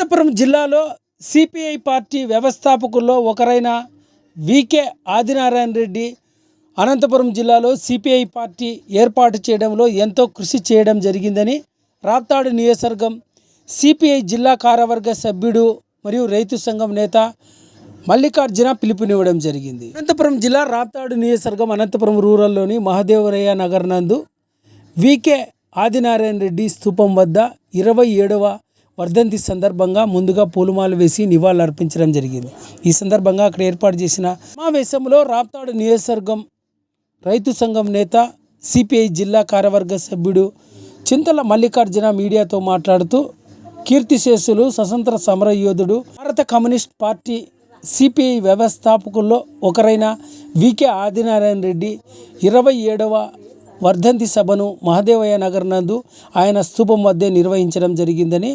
అనంతపురం జిల్లాలో CPI party వ్యవస్థాపకుల్లో ఒకరైన VK Adinarayana Reddy Anantapuram జిల్లాలో సిపిఐ పార్టీ ఏర్పాటు చేయడంలో ఎంతో కృషి చేయడం జరిగిందని రాప్తాడు నియోజకవర్గం సిపిఐ జిల్లా కార్యవర్గ సభ్యుడు మరియు రైతు సంఘం నేత మల్లికార్జున పిలుపునివ్వడం జరిగింది. అనంతపురం జిల్లా రాప్తాడు నియోజకవర్గం అనంతపురం రూరల్లోని మహదేవరయ్య నగర్ నందు వికే ఆదినారాయణ రెడ్డి స్థూపం వద్ద 27వ వర్ధంతి సందర్భంగా ముందుగా పూలమాల వేసి నివాళులు అర్పించడం జరిగింది. ఈ సందర్భంగా అక్కడ ఏర్పాటు చేసిన సమావేశంలో రాప్తాడు నియోజకవర్గం రైతు సంఘం నేత సిపిఐ జిల్లా కార్యవర్గ సభ్యుడు చింతల మల్లికార్జున మీడియాతో మాట్లాడుతూ కీర్తిశేషులు స్వతంత్ర సమరయోధుడు భారత కమ్యూనిస్ట్ పార్టీ సిపిఐ వ్యవస్థాపకుల్లో ఒకరైన వికే ఆదినారాయణ రెడ్డి 27వ వర్ధంతి సభను మహదేవయ్య నగర్ నందు ఆయన స్థూపం వద్దే నిర్వహించడం జరిగిందని,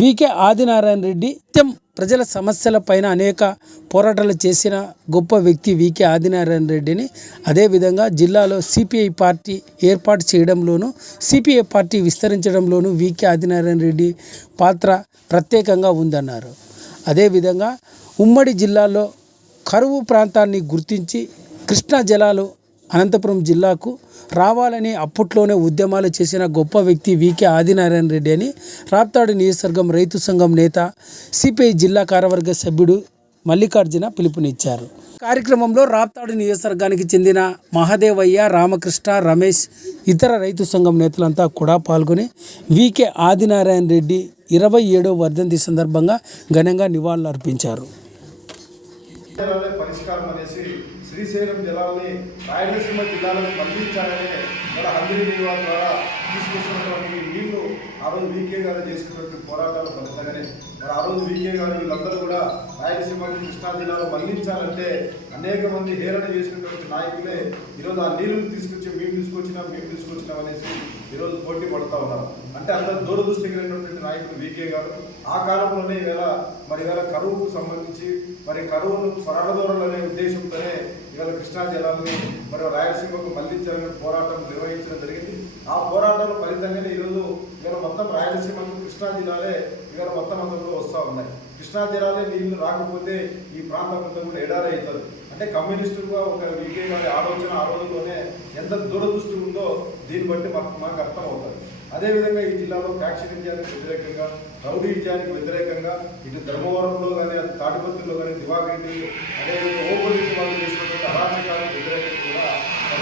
వికే ఆదినారాయణ రెడ్డి నిత్యం ప్రజల సమస్యలపైన అనేక పోరాటాలు చేసిన గొప్ప వ్యక్తి వికే ఆదినారాయణ రెడ్డిని, అదేవిధంగా జిల్లాలో సిపిఐ పార్టీ ఏర్పాటు చేయడంలోనూ సిపిఐ పార్టీ విస్తరించడంలోనూ వికే ఆదినారాయణ రెడ్డి పాత్ర ప్రత్యేకంగా ఉందన్నారు. అదేవిధంగా ఉమ్మడి జిల్లాలో కరువు ప్రాంతాన్ని గుర్తించి కృష్ణా జలాలు అనంతపురం జిల్లాకు రావాలని అప్పట్లోనే ఉద్యమాలు చేసిన గొప్ప వ్యక్తి వికే ఆదినారాయణ రెడ్డి అని రాప్తాడు నియోజకవర్గం రైతు సంఘం నేత సిపిఐ జిల్లా కార్యవర్గ సభ్యుడు మల్లికార్జున పిలుపునిచ్చారు. కార్యక్రమంలో రాప్తాడు నియోజకవర్గానికి చెందిన మహదేవయ్య, రామకృష్ణ, రమేష్, ఇతర రైతు సంఘం నేతలంతా కూడా పాల్గొని వికే ఆదినారాయణ రెడ్డి 27వ వర్ధంతి సందర్భంగా ఘనంగా నివాళులు అర్పించారు. పరిష్కారం అనేసి శ్రీశైలం జలాలని రాయలసీమ జిల్లాలకు పంపించాలనే మన హంద్రీ నివారణ ద్వారా తీసుకొస్తున్నటువంటి నీళ్లు ఆ రోజు వికే గారు చేసుకున్నటువంటి పోరాటాల ఫలితంగానే మరి ఆ రోజు వికే గారు వీళ్ళందరూ కూడా రాయలసీమ కృష్ణా జిల్లాలో మళ్లించాలంటే అనేక మంది హేళన చేసినటువంటి నాయకులే ఈరోజు ఆ నీళ్లను తీసుకొచ్చి మేము తీసుకొచ్చినాం అనేసి ఈరోజు పోటీ పడుతూ ఉన్నారు. అంటే అంత దూరదృష్టి కలిగినటువంటి నాయకుడు వికే గారు ఆ కాలంలోనే ఇవాళ కరువుకు సంబంధించి మరి కరువును పరడదూరాలనే ఉద్దేశంతోనే ఇవాళ కృష్ణా జలాన్ని మరి రాయలసీమకు మళ్లించాలని పోరాటం నిర్వహించడం జరిగింది. ఆ పోరాటంలో ఫలితంగానే ఈరోజు ఇవాళ మొత్తం రాయలసీమకు కృష్ణా జిల్లాలే ఇవాళ మొత్తం అంతా వస్తూ ఉన్నాయి. కృష్ణా జిల్లాలే నీళ్లు రాకపోతే ఈ ప్రాంతం అంతా కూడా ఎడారి అవుతుంది. అంటే కమ్యూనిస్టుగా ఒక వికే గారి ఆలోచన ఆ రోజుల్లోనే ఎంత దూరదృష్టి ఉందో దీన్ని బట్టి మాకు అర్థం అవుతుంది. అదేవిధంగా ఈ జిల్లాలో ఫ్యాక్షనిజానికి వ్యతిరేకంగా, రౌడీజానికి వ్యతిరేకంగా ఇటు ధర్మవరంలో కానీ అటు తాటిపత్రిలో కానీ దివాకరెడ్డి అదేవిధంగా ఓపెన్ వాళ్ళు చేసినటువంటి అరాచకాలకు వ్యతిరేకంగా కూడా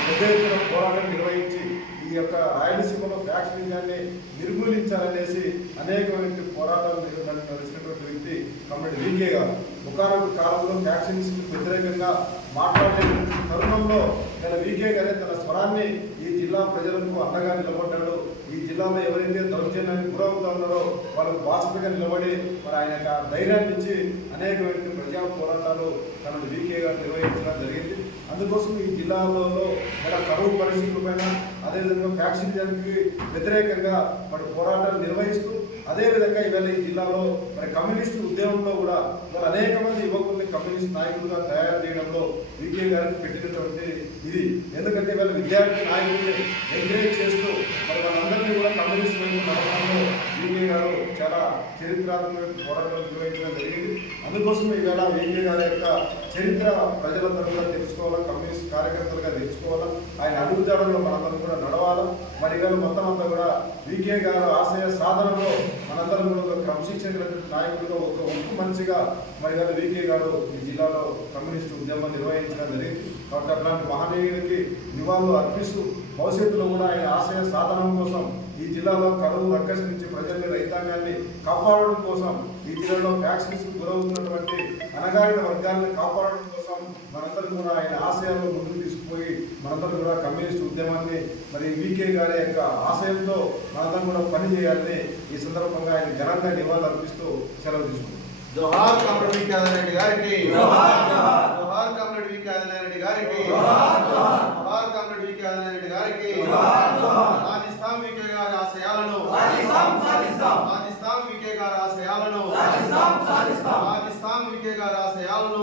పెద్ద ఎత్తున పోరాటం నిర్వహించి ఈ యొక్క రాయలసీమలో ఫ్యాక్షనిజాన్ని నిర్మూలించాలనేసి అనేకమైన పోరాటాలు నడిచినటువంటి వ్యక్తి కమ్రేడ్ వికే గారు. ఒకనొక కాలంలో ఫ్యాక్షనిస్టులకు వ్యతిరేకంగా మాట్లాడే తరుణంలో గల వికే గారే తన స్వరాన్ని ఈ జిల్లా ప్రజలకు అండగా నిలబడ్డాడు. ఈ జిల్లాలో ఎవరైతే దౌర్జన్యానికి గురవుతా ఉన్నారో వాళ్ళకు బాధ్యతగా నిలబడి మరి ఆయన యొక్క ధైర్యాన్ని ఇచ్చి అనేకమైన ప్రజా పోరాటాలు తనను వికే గారు నిర్వహించడం జరిగింది. అందుకోసం ఈ జిల్లాలో కరువు పరిస్థితుల పైన అదేవిధంగా ఫ్యాక్షనిజానికి వ్యతిరేకంగా మరి పోరాటాలు నిర్వహిస్తూ అదేవిధంగా ఇవాళ ఈ జిల్లాలో మరి కమ్యూనిస్టు ఉద్యమంలో కూడా ఇవాళ అనేక మంది యువకుల్ని కమ్యూనిస్ట్ నాయకులుగా తయారు చేయడంలో వికే గారికి పెట్టినటువంటి ఇది. ఎందుకంటే ఇవాళ విద్యార్థి నాయకుల్ని ఎంకరేజ్ చేస్తూ మరి వాళ్ళందరినీ కూడా కమ్యూనిస్ట్ వైపు నడవడంలో వికే గారు చాలా చరిత్రాత్మక పోరాటాలు నిర్వహించడం జరిగింది. అందుకోసం ఈవేళ వికే గారి యొక్క చరిత్ర ప్రజలందరూ కూడా తెలుసుకోవాలా, కమ్యూనిస్ట్ కార్యకర్తలుగా తెలుసుకోవాలా, ఆయన అడుగుజాడల్లో మనందరం కూడా నడవాలా. మరి ఇవాళ మొత్తం అంతా కూడా వికే గారు ఆశయ సాధనలో మనందరం కూడా ఒక క్రమశిక్షణ నాయకులుగా ఒక ఉప్పు మంచిగా మరి ఇవాళ వికే గారు ఈ జిల్లాలో కమ్యూనిస్టు ఉద్యమం నిర్వహించడం జరిగింది. కాబట్టి అట్లాంటి మహనీయులకి నివాళులు అర్పిస్తూ భవిష్యత్తులో కూడా ఆయన ఆశయ సాధనం కోసం ఈ జిల్లాలో కరువు రక్కసి నుంచి ప్రజల్ని, రైతాంగాన్ని కాపాడడం కోసం ఈ జిల్లాలో ఫ్యాక్షన్స్కి గురవుతున్నటువంటి అణగారిన వర్గాలను కాపాడడం కోసం మనందరం కూడా ఆయన ఆశయాలను ముందుకు తీసుకుపోయి మనందరం కూడా కమ్యూనిస్ట్ ఉద్యమాన్ని మరి వికే గారి యొక్క ఆశయంతో మనందరం కూడా పనిచేయాలని ఈ సందర్భంగా ఆయన ఘనంగా నివాళులు అర్పిస్తూ సెలవు తీసుకుంటాం. జోహార్ కమ్రేడ్ వికే ఆదినారాయణ రెడ్డి గారికి, జోహార్ కమ్రేడ్ వికే ఆదినారాయణ రెడ్డి గారికి, జోహార్ కమ్రేడ్ వికే ఆదినారాయణ రెడ్డి గారికి. సాధిస్తాం వికే గారి ఆశయాలను, సాధిస్తాం వికే గారి ఆశయాలను, సాధిస్తాం వికే గారి ఆశయాలను.